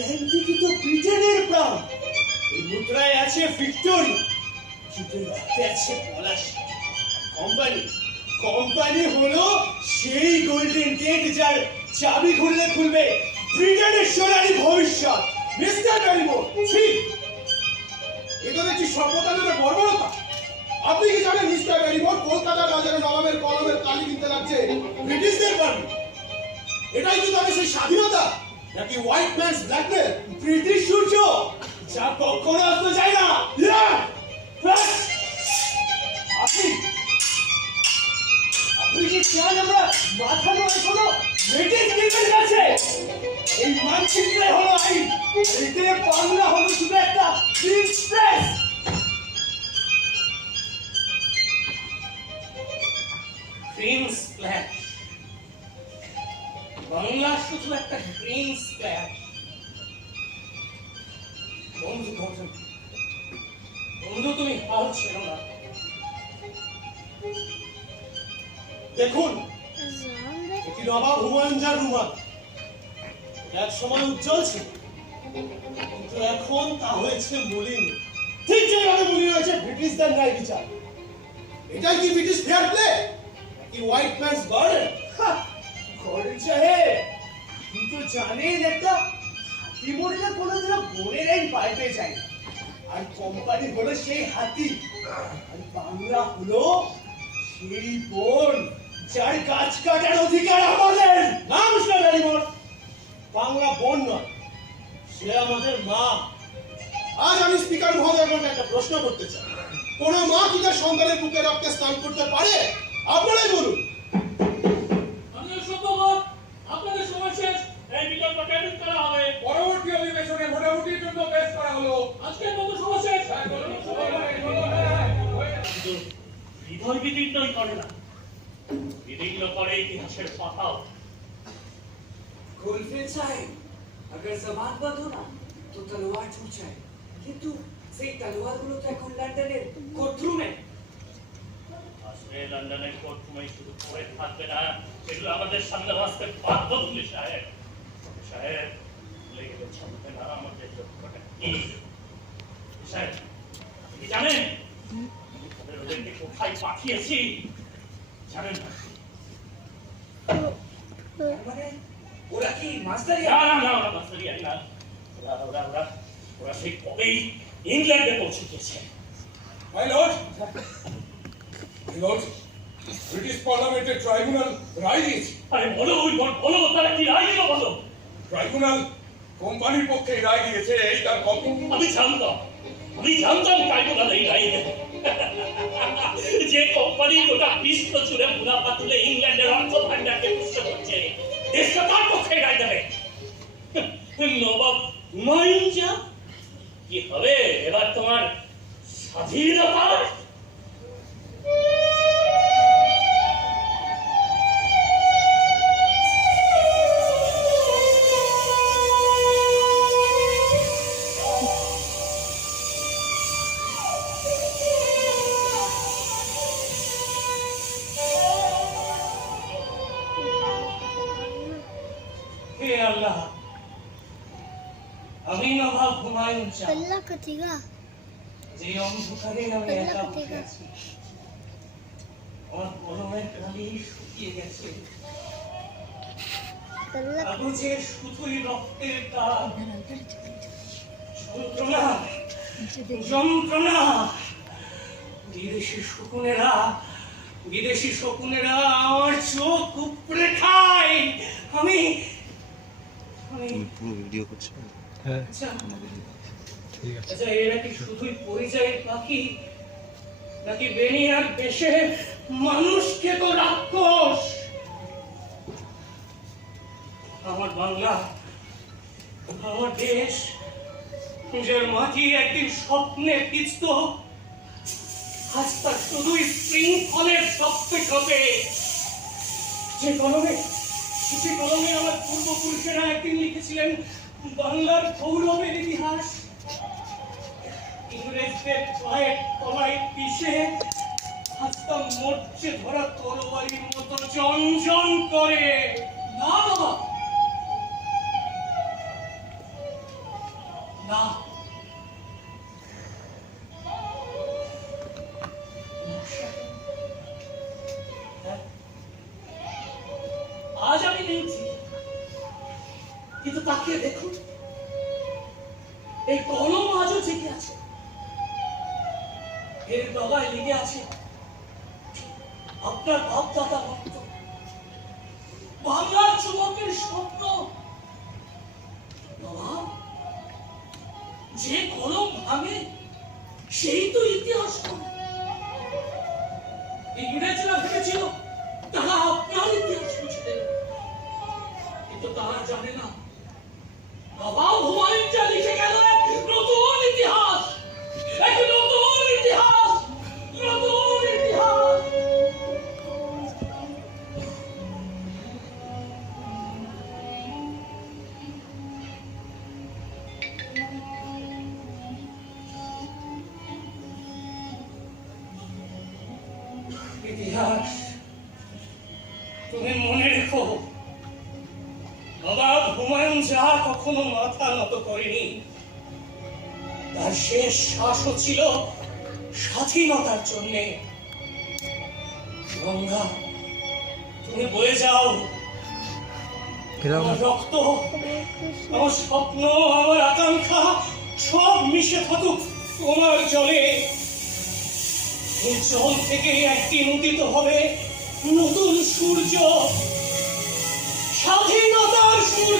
ক্লান্তিকৃত ব্রিটেনের প্রাণ। এই মুদ্রায় আছে ভিক্টোরি, কিন্তু রক্তে আছে পলাশ। কোম্পানি কোম্পানি হলো সেই গোল্ডেন গেট যার চাবি খুললে খুলবে ব্রিটেনের সোনালী ভবিষ্যৎ। মিস্টার ব্যারিমোর, ঠিক এটা দেখছি সভ্যতা নামে বর্বরতা। আপনি কি জানেন মিস্টার ব্যারিমোর, কলকাতার বাজারে নবাবের কলমের কালি কিনতে লাগছে ব্রিটিশদের পার্টি? এটাই কি তবে সেই স্বাধীনতা, নাকি হোয়াইট ম্যানস ব্ল্যাকমেল? ব্রিটিশ সূর্য যা কখনো আসতে চায় না। আপনি আপনি কি চান আমরা মাথা নয় কোনো ব্রিটিশ পিপলের কাছে? এই মানচিত্রে হলো আইন, এতে বাংলা হলো শুধু একটা প্রিন্সেস। গ্রিন স্প্ল্যাশ, বাংলা শুধু একটা গ্রিন স্প্ল্যাশ। বন্ধু গৌতম, বন্ধু তুমি হাল ছেড়ো না। দেখুন, এটি নবাব হুমায়ুন যার রুমাল। এক সময় উজ্জ্বল ছিল, কিন্তু এখন তা হয়েছে মলিন। ঠিক যেভাবে মলিন হয়েছে ব্রিটিশদের ন্যায় বিচার। এটাই কি ব্রিটিশ ফেয়ার প্লে, নাকি হোয়াইট ম্যানস বার্ডেন? গরিব সাহেব, আপনি তো জানেন একটা হাতি মরলে কোনোদিনও বনের আইন পাল্টে যায় না। আর কোম্পানি হলো সেই হাতি, আর বাংলা হলো সেই বন যার গাছ কাটার অধিকার আমাদের। না মিস্টার ব্যারিমোর, বাংলা বন নয়, সে আমাদের মা। আজ আমি স্পিকার মহোদয়কে একটা প্রশ্ন করতে চাই। কোন মা কি তার সন্তানের বুকে রক্তে স্নান করতে পারে? আপনারাই বলুন। আপনাদের সময় শেষ। এই বিকল্প ক্যাবিনেট করা হবে। পরবর্তী অধিবেশনে ভোটাভুটির জন্য পেশ করা হলো। আজকের মতো সময় শেষ। হৃদয় বিদীর্ণই করে না, বিদীর্ণ করে ইতিহাসের পাতাও। गोलफेल साहब, अगर जबान बंद हो ना तो तलवार छूट जाए, किंतु সেই তলোয়ারগুলো তো এখন লন্ডনের কোর্টরুমে। আসলে লন্ডনের কোর্টরুমে শুধু পড়ে থাকবে না, সেগুলো আমাদের সামনে আসতে বাধ্য পুলিশ সাহেব। সাহেব ভুলে গেলে চলবে না আমাদের লক্ষ্যটা কি। সাহেব আপনি কি জানেন ওদেরকে কোথায় পাঠিয়েছি? জানেন না? মানে ওরা কি মাস্টারি? না না না, ওরা মাস্টারি না। ওরা সেই কবেই ইংল্যান্ডে পৌঁছে গেছে। My lord, my lord, British পার্লামেন্টের ট্রাইব্যুনাল রায় দিয়েছে। আরে বলো বলো, তারা কি রায় দিল বলো। ট্রাইব্যুনাল কোম্পানির পক্ষে রায় দিয়েছে, এই তার কপি। আমি জানতাম ট্রাইব্যুনাল এই রায় দেবে। যে কোম্পানি গোটা বিশ্ব জুড়ে মুনাফা তুলে ইংল্যান্ডের অর্থ ভান্ডারকে পুষ্ট করছে, দেশটা তার পক্ষে রায় দেবে। নবাব হুমায়ুন যা কি হবে এবার তোমার স্বাধীনতা? হে আল্লাহ, আমি নবাব হুমায়ুন শাহ, अल्लाह कथीगा যে অন্ধকারে আমি একা বসে আছি। আমার কলমের কালি শুকিয়ে গেছে, अल्लाह কাগজে শুধুই রক্তের দাগ। যন্ত্রণা যন্ত্রণা। বিদেশি শকুনেরা আমার চোখ উপড়ে খায়। আমি ভিডিও করছি। আচ্ছা, এরা কি শুধুই পরিচয়ের পাখি, নাকি বেনিয়ার দেশে মানুষকে তো রাক্ষস? আমার বাংলা, আমার দেশ, নিজের মাটি একদিন স্বপ্নে পিছত, আজ তার শুধুই শৃঙ্খলের সপ্তে সপে। যে কলমে আমার পূর্বপুরুষেরা একদিন লিখেছিলেন বাংলার গৌরবের ইতিহাস, ইংরেজদের পায়ের তলায় পিষে হাতটা মরচে ধরা তরবারির মতো জনজন করে। না বাবা, না, আজ আমি নেই ঠিক, কিন্তু তাকিয়ে দেখুন, এই কলম আজও জেগে আছে, এর ডগায় লেগে আছে আপনার বাপদাদা ভক্ত বাংলার যুবকের স্বপ্ন। নবাব, যে কলম ভাঙে সেই তো ইতিহাস করে। ইংরেজরা ভেবেছিল তারা আপনার ইতিহাস মুছে দেবে, কিন্তু তারা জানে না নবাব হুমায়ুন যা লিখে গেল এক নতুন ইতিহাস, এক নতুন ইতিহাস, নতুন ইতিহাস। ইতিহাস, তুমি মনে রেখো, নবাব হুমায়ুন যা কখনো মাথা নত করেনি, তার শেষ শ্বাসও ছিল স্বাধীনতার জন্যে। গঙ্গা, তুমি বয়ে যাও, আমার রক্ত, আমার স্বপ্ন, আমার আকাঙ্ক্ষা সব মিশে থাকুক তোমার জলে। এই জল থেকে একদিন উদিত হবে নতুন সূর্য, স্বাধীনতার সূর্য।